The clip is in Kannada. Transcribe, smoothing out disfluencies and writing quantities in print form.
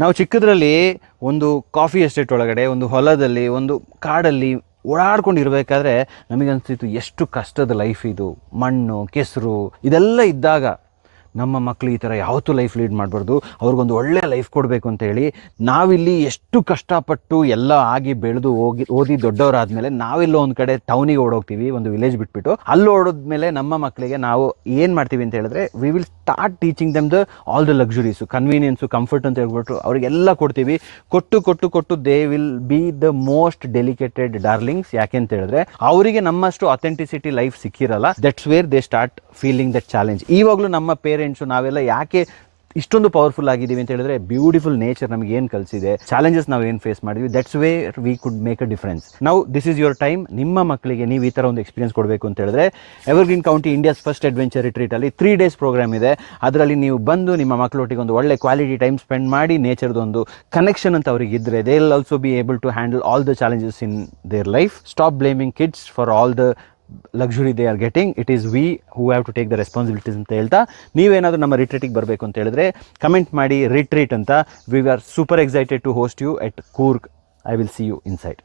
ನಾವು ಚಿಕ್ಕದ್ರಲ್ಲಿ ಒಂದು ಕಾಫಿ ಎಸ್ಟೇಟ್ ಒಳಗಡೆ, ಒಂದು ಹೊಲದಲ್ಲಿ, ಒಂದು ಕಾಡಲ್ಲಿ ಓಡಾಡ್ಕೊಂಡು ಇರಬೇಕಾದ್ರೆ ನಮಗನ್ಸಿತ್ತು ಎಷ್ಟು ಕಷ್ಟದ ಲೈಫ್ ಇದು. ಮಣ್ಣು, ಕೆಸರು ಇದೆಲ್ಲ ಇದ್ದಾಗ ನಮ್ಮ ಮಕ್ಕಳು ಈ ಥರ ಯಾವತ್ತೂ ಲೈಫ್ ಲೀಡ್ ಮಾಡಬಾರ್ದು, ಅವ್ರಿಗೊಂದು ಒಳ್ಳೆಯ ಲೈಫ್ ಕೊಡಬೇಕು ಅಂತ ಹೇಳಿ ನಾವಿಲ್ಲಿ ಎಷ್ಟು ಕಷ್ಟಪಟ್ಟು ಎಲ್ಲ ಆಗಿ ಬೆಳೆದು ಓದಿ ದೊಡ್ಡವರಾದ್ಮೇಲೆ ನಾವೆಲ್ಲೋ ಒಂದು ಕಡೆ ಟೌನಿಗೆ ಓಡೋಗ್ತೀವಿ, ಒಂದು ವಿಲೇಜ್ ಬಿಟ್ಬಿಟ್ಟು. ಅಲ್ಲಿ ಓಡೋದ್ಮೇಲೆ ನಮ್ಮ ಮಕ್ಕಳಿಗೆ ನಾವು ಏನು ಮಾಡ್ತೀವಿ ಅಂತ ಹೇಳಿದ್ರೆ, we will start teaching them all the luxuries, convenience, comfort ಅಂತ ಹೇಳ್ಬಿಟ್ಟು ಅವರಿಗೆಲ್ಲ ಕೊಡ್ತೀವಿ. ಕೊಟ್ಟು they will be the most delicated darlings. ಯಾಕೆ ಅಂತ ಹೇಳಿದ್ರೆ ಅವರಿಗೆ ನಮ್ಮಷ್ಟು ಅಥೆಂಟಿಸಿಟಿ ಲೈಫ್ ಸಿಕ್ಕಿರಲ್ಲ. That's where they start feeling that challenge. ಇವಾಗಲೂ ನಮ್ಮ ಪೇರೆಂಟ್ಸು ನಾವೆಲ್ಲ ಯಾಕೆ ಇಷ್ಟೊಂದು ಪವರ್ಫುಲ್ ಆಗಿದ್ದೀವಿ ಅಂತ ಹೇಳಿದ್ರೆ, ಬ್ಯೂಟಿಫುಲ್ ನೇಚರ್ ನಮಗೆ ಏನು ಕಲಿಸಿದೆ, ಚಾಲೆಂಜಸ್ ನಾವು ಏನು ಫೇಸ್ ಮಾಡಿದ್ವಿ, that's where we could make a difference. ನಾವು ದಿಸ್ ಈಸ್ ಯುವರ್ ಟೈಮ್. ನಿಮ್ಮ ಮಕ್ಕಳಿಗೆ ನೀವು ಈ ಥರ ಒಂದು ಎಕ್ಸ್ಪೀರಿಯನ್ಸ್ ಕೊಡಬೇಕು ಅಂತ ಹೇಳಿದ್ರೆ, Evergreen County India's first adventure ರಿಟ್ರೀಟಲ್ಲಿ 3 days ಪ್ರೋಗ್ರಾಮ್ ಇದೆ. ಅದರಲ್ಲಿ ನೀವು ಬಂದು ನಿಮ್ಮ ಮಕ್ಕಳೊಟ್ಟಿಗೆ ಒಂದು ಒಳ್ಳೆ ಕ್ವಾಲಿಟಿ ಟೈಮ್ ಸ್ಪೆಂಡ್ ಮಾಡಿ, ನೇಚರ್ದೊಂದು ಕನೆಕ್ಷನ್ ಅಂತ ಅವ್ರಿಗೆ ಇದ್ದರೆ, they will also be able to handle all the challenges in their life. Stop blaming kids for all the luxury they are getting. It is we who have to take the responsibilities ಅಂತ ಹೇಳ್ತಾ, ನೀವೇನಾದರೂ ನಮ್ಮ ರಿಟ್ರೀಟಿಗೆ ಬರಬೇಕು ಅಂತ ಹೇಳಿದ್ರೆ ಕಮೆಂಟ್ ಮಾಡಿ ರಿಟ್ರೀಟ್ ಅಂತ. We are super excited to host you at Coorg. I will see you inside.